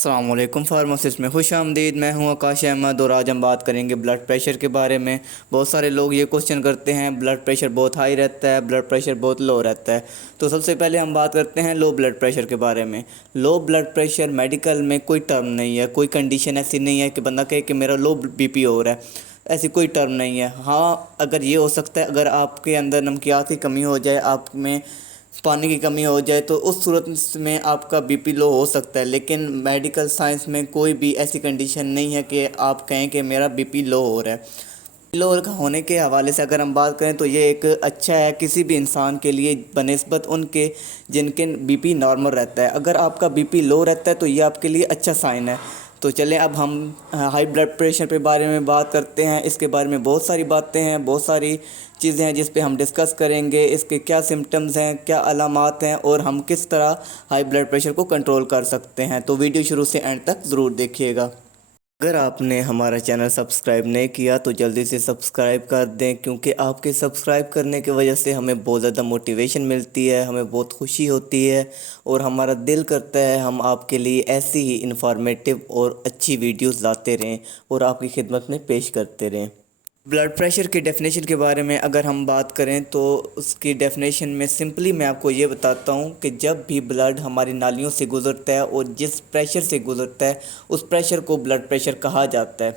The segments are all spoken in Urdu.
السلام علیکم فارماسسٹ میں خوش آمدید. میں ہوں آکاش احمد اور آج ہم بات کریں گے بلڈ پریشر کے بارے میں. بہت سارے لوگ یہ کوشچن کرتے ہیں بلڈ پریشر بہت ہائی رہتا ہے, بلڈ پریشر بہت لو رہتا ہے. تو سب سے پہلے ہم بات کرتے ہیں لو بلڈ پریشر کے بارے میں. لو بلڈ پریشر میڈیکل میں کوئی ٹرم نہیں ہے, کوئی کنڈیشن ایسی نہیں ہے کہ بندہ کہے کہ میرا لو بی پی ہو رہا ہے. ایسی کوئی ٹرم نہیں ہے. ہاں اگر یہ ہو سکتا ہے اگر آپ کے اندر نمکیات کی کمی ہو جائے, آپ میں پانی کی کمی ہو جائے, تو اس صورت میں آپ کا بی پی لو ہو سکتا ہے. لیکن میڈیکل سائنس میں کوئی بھی ایسی کنڈیشن نہیں ہے کہ آپ کہیں کہ میرا بی پی لو ہو رہا ہے. لو ہونے کے حوالے سے اگر ہم بات کریں تو یہ ایک اچھا ہے کسی بھی انسان کے لیے بنسبت ان کے جن کے بی پی نارمل رہتا ہے. اگر آپ کا بی پی لو رہتا ہے تو یہ آپ کے لیے اچھا سائن ہے. تو چلیں اب ہم ہائی بلڈ پریشر کے بارے میں بات کرتے ہیں. اس کے بارے میں بہت ساری باتیں ہیں, بہت ساری چیزیں ہیں جس پہ ہم ڈسکس کریں گے. اس کے کیا سمٹمز ہیں, کیا علامات ہیں, اور ہم کس طرح ہائی بلڈ پریشر کو کنٹرول کر سکتے ہیں. تو ویڈیو شروع سے اینڈ تک ضرور دیکھیے گا. اگر آپ نے ہمارا چینل سبسکرائب نہیں کیا تو جلدی سے سبسکرائب کر دیں, کیونکہ آپ کے سبسکرائب کرنے کی وجہ سے ہمیں بہت زیادہ موٹیویشن ملتی ہے, ہمیں بہت خوشی ہوتی ہے, اور ہمارا دل کرتا ہے ہم آپ کے لیے ایسی ہی انفارمیٹیو اور اچھی ویڈیوز لاتے رہیں اور آپ کی خدمت میں پیش کرتے رہیں. بلڈ پریشر کی ڈیفینیشن کے بارے میں اگر ہم بات کریں تو اس کی ڈیفینیشن میں سمپلی میں آپ کو یہ بتاتا ہوں کہ جب بھی بلڈ ہماری نالیوں سے گزرتا ہے اور جس پریشر سے گزرتا ہے اس پریشر کو بلڈ پریشر کہا جاتا ہے.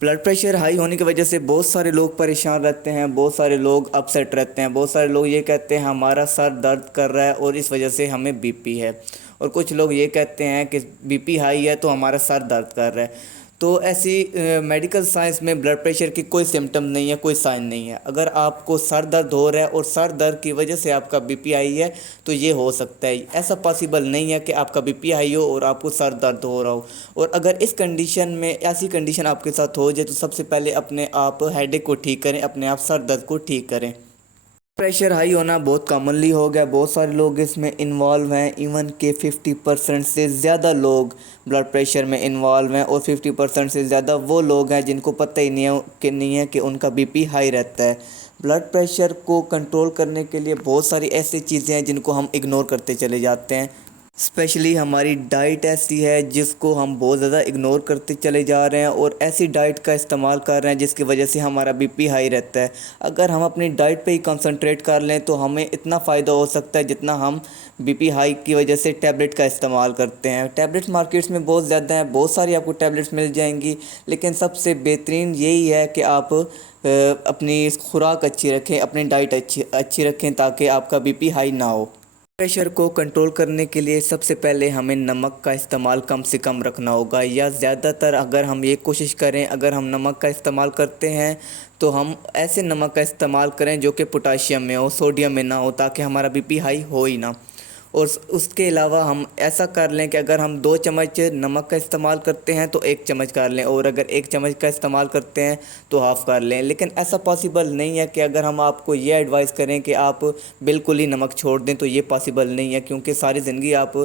بلڈ پریشر ہائی ہونے کی وجہ سے بہت سارے لوگ پریشان رہتے ہیں, بہت سارے لوگ اپسیٹ رہتے ہیں, بہت سارے لوگ یہ کہتے ہیں ہمارا سر درد کر رہا ہے اور اس وجہ سے ہمیں بی پی ہے, اور کچھ لوگ یہ کہتے ہیں کہ بی پی ہائی ہے تو ہمارا سر درد کر رہا ہے. تو ایسی میڈیکل سائنس میں بلڈ پریشر کی کوئی سمٹم نہیں ہے, کوئی سائن نہیں ہے. اگر آپ کو سر درد ہو رہا ہے اور سر درد کی وجہ سے آپ کا بی پی آئی ہے تو یہ ہو سکتا ہے. ایسا پاسبل نہیں ہے کہ آپ کا بی پی آئی ہو اور آپ کو سر درد ہو رہا ہو. اور اگر اس کنڈیشن میں ایسی کنڈیشن آپ کے ساتھ ہو جائے تو سب سے پہلے اپنے آپ ہیڈ ایک کو ٹھیک کریں, اپنے آپ سر درد کو ٹھیک کریں. پریشر ہائی ہونا بہت کامنلی ہو گیا, بہت سارے لوگ اس میں انوالو ہیں. ایون کہ 50% سے زیادہ لوگ بلڈ پریشر میں انوالو ہیں, اور 50% سے زیادہ وہ لوگ ہیں جن کو پتہ ہی نہیں ہے کہ ان کا بی پی ہائی رہتا ہے. بلڈ پریشر کو کنٹرول کرنے کے لیے بہت ساری ایسی چیزیں ہیں جن کو ہم اگنور کرتے چلے جاتے ہیں. اسپیشلی ہماری ڈائٹ ایسی ہے جس کو ہم بہت زیادہ اگنور کرتے چلے جا رہے ہیں, اور ایسی ڈائٹ کا استعمال کر رہے ہیں جس کی وجہ سے ہمارا بی پی ہائی رہتا ہے. اگر ہم اپنی ڈائٹ پہ ہی کنسنٹریٹ کر لیں تو ہمیں اتنا فائدہ ہو سکتا ہے جتنا ہم بی پی ہائی کی وجہ سے ٹیبلٹ کا استعمال کرتے ہیں. ٹیبلٹس مارکیٹس میں بہت زیادہ ہیں, بہت ساری آپ کو ٹیبلٹس مل جائیں گی, لیکن سب سے بہترین یہی ہے کہ آپ اپنی خوراک اچھی رکھیں, اپنی ڈائٹ اچھی رکھیں تاکہ آپ کا بی پی ہائی نہ ہو. پریشر کو کنٹرول کرنے کے لیے سب سے پہلے ہمیں نمک کا استعمال کم سے کم رکھنا ہوگا, یا زیادہ تر اگر ہم یہ کوشش کریں اگر ہم نمک کا استعمال کرتے ہیں تو ہم ایسے نمک کا استعمال کریں جو کہ پوٹاشیم میں ہو, سوڈیم میں نہ ہو, تاکہ ہمارا بی پی ہائی ہو ہی نہ. اور اس کے علاوہ ہم ایسا کر لیں کہ اگر ہم 2 چمچ نمک کا استعمال کرتے ہیں تو 1 چمچ کر لیں, اور اگر 1 چمچ کا استعمال کرتے ہیں تو ہاف کر لیں. لیکن ایسا پاسبل نہیں ہے کہ اگر ہم آپ کو یہ ایڈوائز کریں کہ آپ بالکل ہی نمک چھوڑ دیں تو یہ پاسبل نہیں ہے, کیونکہ ساری زندگی آپ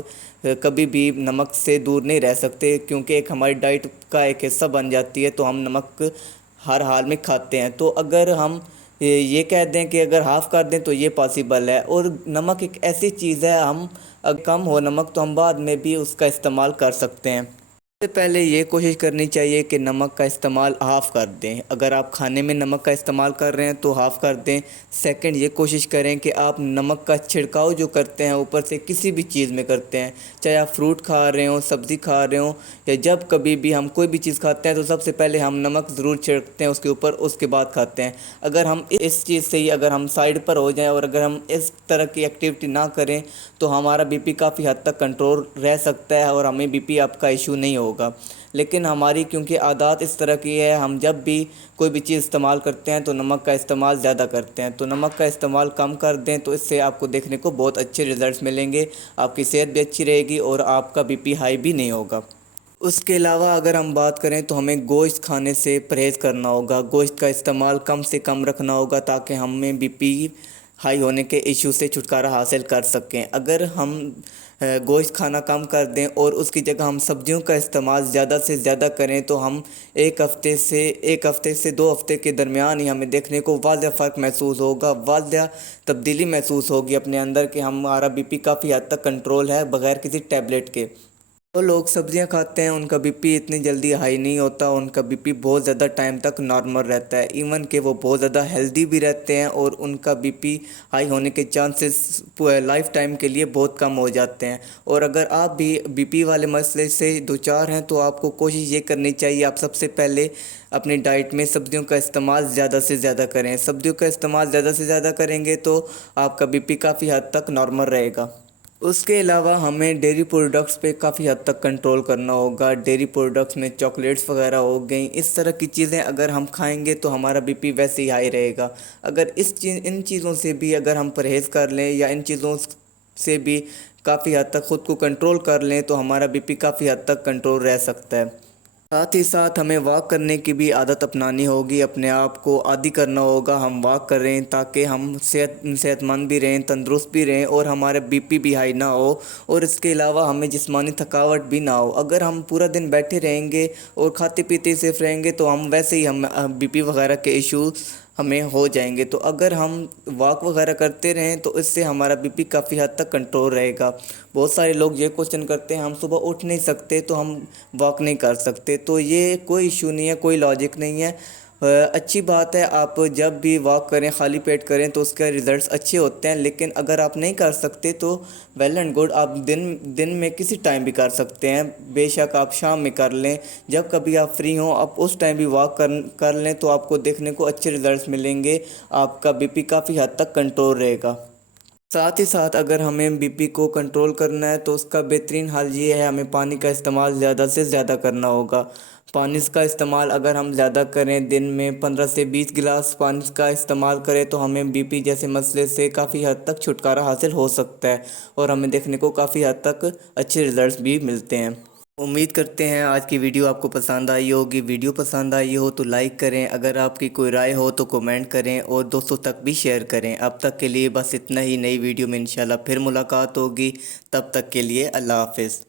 کبھی بھی نمک سے دور نہیں رہ سکتے, کیونکہ ایک ہماری ڈائٹ کا ایک حصہ بن جاتی ہے. تو ہم نمک ہر حال میں کھاتے ہیں. تو اگر ہم یہ کہہ دیں کہ اگر ہاف کر دیں تو یہ پاسبل ہے. اور نمک ایک ایسی چیز ہے, ہم اگر کم ہو نمک تو ہم بعد میں بھی اس کا استعمال کر سکتے ہیں. سب سے پہلے یہ کوشش کرنی چاہیے کہ نمک کا استعمال ہاف کر دیں. اگر آپ کھانے میں نمک کا استعمال کر رہے ہیں تو ہاف کر دیں. سیکنڈ, یہ کوشش کریں کہ آپ نمک کا چھڑکاؤ جو کرتے ہیں اوپر سے کسی بھی چیز میں کرتے ہیں, چاہے آپ فروٹ کھا رہے ہوں, سبزی کھا رہے ہوں, یا جب کبھی بھی ہم کوئی بھی چیز کھاتے ہیں تو سب سے پہلے ہم نمک ضرور چھڑکتے ہیں اس کے اوپر, اس کے بعد کھاتے ہیں. اگر ہم اس چیز سے ہی اگر ہم سائڈ پر ہو جائیں اور اگر ہم اس طرح کی ایکٹیویٹی نہ کریں تو ہمارا بی پی کافی حد تک کنٹرول رہ سکتا ہے اور ہمیں بی پی اپ کا ایشو نہیں ہوگا. لیکن ہماری کیونکہ عادات اس طرح کی ہے, ہم جب بھی کوئی بھی چیز استعمال کرتے ہیں تو نمک کا استعمال زیادہ کرتے ہیں. تو نمک کا استعمال کم کر دیں تو اس سے آپ کو دیکھنے کو بہت اچھے رزلٹس ملیں گے, آپ کی صحت بھی اچھی رہے گی اور آپ کا بی پی ہائی بھی نہیں ہوگا. اس کے علاوہ اگر ہم بات کریں تو ہمیں گوشت کھانے سے پرہیز کرنا ہوگا, گوشت کا استعمال کم سے کم رکھنا ہوگا تاکہ ہمیں بی پی ہائی ہونے کے ایشو سے چھٹکارا حاصل کر سکیں. اگر ہم گوشت کھانا کم کر دیں اور اس کی جگہ ہم سبزیوں کا استعمال زیادہ سے زیادہ کریں تو ہم ایک ہفتے سے 2 ہفتے کے درمیان ہی ہمیں دیکھنے کو واضح فرق محسوس ہوگا, واضح تبدیلی محسوس ہوگی اپنے اندر کہ ہمارا بی پی کافی حد تک کنٹرول ہے بغیر کسی ٹیبلٹ کے. جو لوگ سبزیاں کھاتے ہیں ان کا بی پی اتنی جلدی ہائی نہیں ہوتا، ان کا بی پی بہت زیادہ ٹائم تک نارمل رہتا ہے، ایون کہ وہ بہت زیادہ ہیلدی بھی رہتے ہیں اور ان کا بی پی ہائی ہونے کے چانسز لائف ٹائم کے لیے بہت کم ہو جاتے ہیں۔ اور اگر آپ بھی بی پی والے مسئلے سے دوچار ہیں تو آپ کو کوشش یہ کرنی چاہیے، آپ سب سے پہلے اپنی ڈائٹ میں سبزیوں کا استعمال زیادہ سے زیادہ کریں۔ سبزیوں کا استعمال زیادہ سے زیادہ کریں گے تو آپ کا بی پی کافی حد تک نارمل رہے گا۔ اس کے علاوہ ہمیں ڈیری پروڈکٹس پہ کافی حد تک کنٹرول کرنا ہوگا۔ ڈیری پروڈکٹس میں چاکلیٹس وغیرہ ہو گئیں، اس طرح کی چیزیں اگر ہم کھائیں گے تو ہمارا بی پی ویسے ہی ہائی رہے گا۔ اگر ان چیزوں سے بھی اگر ہم پرہیز کر لیں یا ان چیزوں سے بھی کافی حد تک خود کو کنٹرول کر لیں تو ہمارا بی پی کافی حد تک کنٹرول رہ سکتا ہے۔ ساتھ ہی ساتھ ہمیں واک کرنے کی بھی عادت اپنانی ہوگی، اپنے آپ کو عادی کرنا ہوگا، ہم واک کریں تاکہ ہم صحت مند بھی رہیں، تندرست بھی رہیں اور ہمارے بی پی بھی ہائی نہ ہو، اور اس کے علاوہ ہمیں جسمانی تھکاوٹ بھی نہ ہو۔ اگر ہم پورا دن بیٹھے رہیں گے اور کھاتے پیتے صرف رہیں گے تو ہم ویسے ہی بی پی وغیرہ کے ایشو ہمیں ہو جائیں گے۔ تو اگر ہم واک وغیرہ کرتے رہیں تو اس سے ہمارا بی پی کافی حد تک کنٹرول رہے گا۔ بہت سارے لوگ یہ کوشچن کرتے ہیں ہم صبح اٹھ نہیں سکتے تو ہم واک نہیں کر سکتے، تو یہ کوئی ایشو نہیں ہے، کوئی لاجک نہیں ہے۔ اچھی بات ہے، آپ جب بھی واک کریں خالی پیٹ کریں تو اس کے ریزلٹس اچھے ہوتے ہیں، لیکن اگر آپ نہیں کر سکتے تو ویل اینڈ گڈ، آپ دن میں کسی ٹائم بھی کر سکتے ہیں، بے شک آپ شام میں کر لیں، جب کبھی آپ فری ہوں آپ اس ٹائم بھی واک کر لیں تو آپ کو دیکھنے کو اچھے ریزلٹس ملیں گے، آپ کا بی پی کافی حد تک کنٹرول رہے گا۔ ساتھ ہی ساتھ اگر ہمیں بی پی کو کنٹرول کرنا ہے تو اس کا بہترین حل یہ ہے، ہمیں پانی کا استعمال زیادہ سے زیادہ کرنا ہوگا۔ پانی کا استعمال اگر ہم زیادہ کریں، دن میں 15 سے 20 گلاس پانی کا استعمال کریں تو ہمیں بی پی جیسے مسئلے سے کافی حد تک چھٹکارا حاصل ہو سکتا ہے اور ہمیں دیکھنے کو کافی حد تک اچھے ریزلٹس بھی ملتے ہیں۔ امید کرتے ہیں آج کی ویڈیو آپ کو پسند آئی ہوگی۔ ویڈیو پسند آئی ہو تو لائک کریں، اگر آپ کی کوئی رائے ہو تو کومنٹ کریں اور دوستوں تک بھی شیئر کریں۔ اب تک کے لیے بس اتنا ہی، نئی ویڈیو میں انشاءاللہ پھر ملاقات ہوگی، تب تک کے لیے اللہ حافظ۔